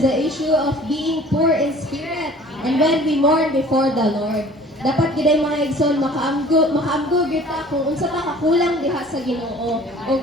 the issue of being poor in spirit and when we mourn before the Lord. Dapat giday mga igsoon makaamgo gyud ta kung unsa ta kakulang diha sa Ginoo ug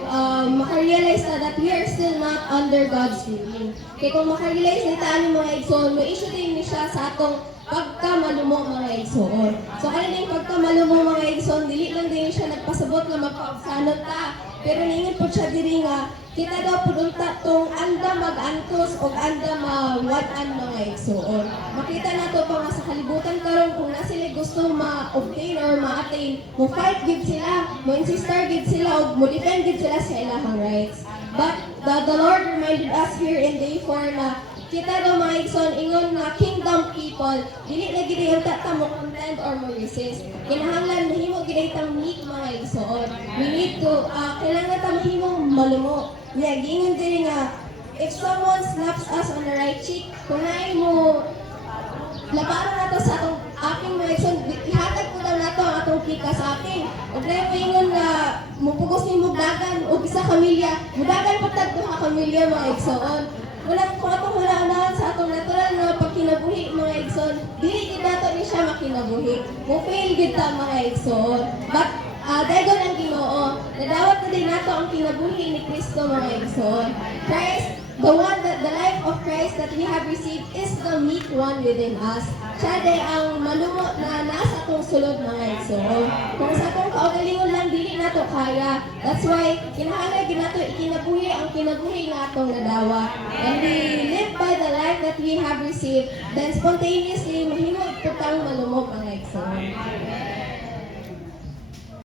maka-realize ta that we are still not under God's ruling. Kay kung maka-realize nita ani mga igsoon, mo issue din ni siya sa atong pagkamalumo mga igsoon. So kani ning pagkamalumo mga igsoon, dili lang din siya nagpasabot nga magpaugsanot ta, pero niingon po siya diri nga kita daw pudunta tong anda mag-antos o anda mawad-an mga igsoon. Makita na to pa nga sa kalibutan karon kung na sila gusto ma-obtain or ma-attain, mo fight gid sila, mo insistar gid sila o mo defend gid sila sa ilahang rights. But the Lord reminded us here in day 4 na kita daw mga igsoon ingon nga kingdom people, dili na gid yung ta mo contend or mo resist. Kinahanglan mahimo gid tang meek mga igsoon. We need to kailangan ta mahimong malumo. Yeah, gingon diri nga if someone slaps us on the right cheek, kung naay mo labaran nato sa atong aking mga igsoon, ihatag ko daw nato ang atong pika sa akin. Ug dahil ingon nga mupugos ni mugdagan og isa kamilya, mudagan patag duha kamilya mga igsoon. Wala kung atong hunahunaan sa atong natural nga pagkinabuhi mga igsoon, dili gid nato ni siya makinabuhi. Mo fail gid ta mga igsoon. But daygon ang Ginoo, nadawat na din nato ang kinabuhi ni Kristo mga igsoon. Christ, the life of Christ that we have received is the meek one within us. Siya day ang malumo na nasa atong sulod mga igsoon. Kung sa atong kaugalingon lang dili nato kaya. That's why kinahanglan gid nato ikinabuhi ang kinabuhi nga atong nadawa. And we live by the life that we have received, then spontaneously mahimo putang malumo mga igsoon.